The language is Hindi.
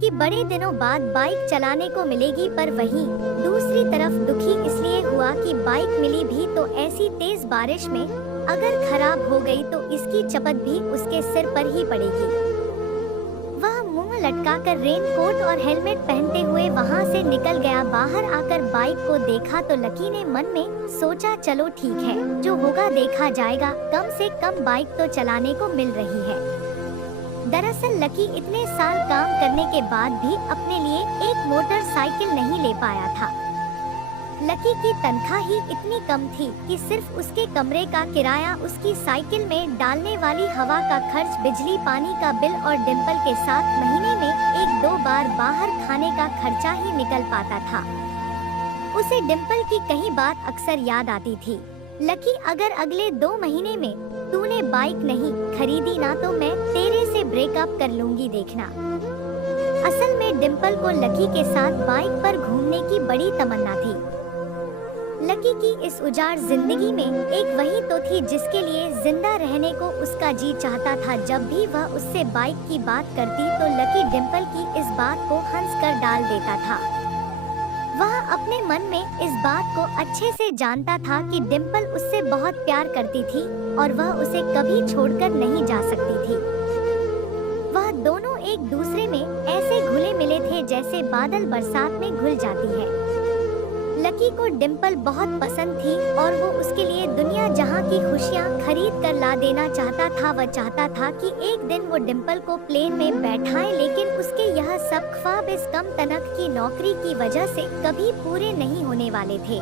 कि बड़े दिनों बाद बाइक चलाने को मिलेगी, पर वहीं दूसरी तरफ दुखी इसलिए हुआ कि बाइक मिली भी तो ऐसी तेज बारिश में अगर खराब हो गई तो इसकी चपत भी उसके सिर पर ही पड़ेगी। वह मुंह लटकाकर रेनकोट और हेलमेट पहनते हुए वहां से निकल गया। बाहर आकर बाइक को देखा तो लकी ने मन में सोचा, चलो ठीक है, जो होगा देखा जाएगा, कम से कम बाइक तो चलाने को मिल रही है। दरअसल लकी इतने साल काम करने के बाद भी अपने लिए एक मोटरसाइकिल नहीं ले पाया था। लकी की तनख्वाह ही इतनी कम थी कि सिर्फ उसके कमरे का किराया, उसकी साइकिल में डालने वाली हवा का खर्च, बिजली पानी का बिल और डिम्पल के साथ महीने में 1-2 बार बाहर खाने का खर्चा ही निकल पाता था। उसे डिम्पल की कही बात अक्सर याद आती थी, लकी अगर अगले 2 महीने में तूने बाइक नहीं खरीदी ना तो मैं तेरे से ब्रेकअप कर लूंगी, देखना। असल में डिम्पल को लकी के साथ बाइक पर घूमने की बड़ी तमन्ना थी। लकी की इस उजाड़ जिंदगी में एक वही तो थी जिसके लिए जिंदा रहने को उसका जी चाहता था। जब भी वह उससे बाइक की बात करती तो लकी डिम्पल की इस बात को हंसकर डाल देता था। वह अपने मन में इस बात को अच्छे से जानता था कि डिम्पल उससे बहुत प्यार करती थी और वह उसे कभी छोड़कर नहीं जा सकती थी। वह दोनों एक दूसरे में ऐसे घुले मिले थे जैसे बादल बरसात में घुल जाती है। लकी को डिम्पल बहुत पसंद थी और वो उसके लिए दुनिया जहां की खुशियां खरीद कर ला देना चाहता था। वह चाहता था कि एक दिन वो डिम्पल को प्लेन में बैठाए, लेकिन उसके यह सब ख्वाब इस कम तनख की नौकरी की वजह से कभी पूरे नहीं होने वाले थे।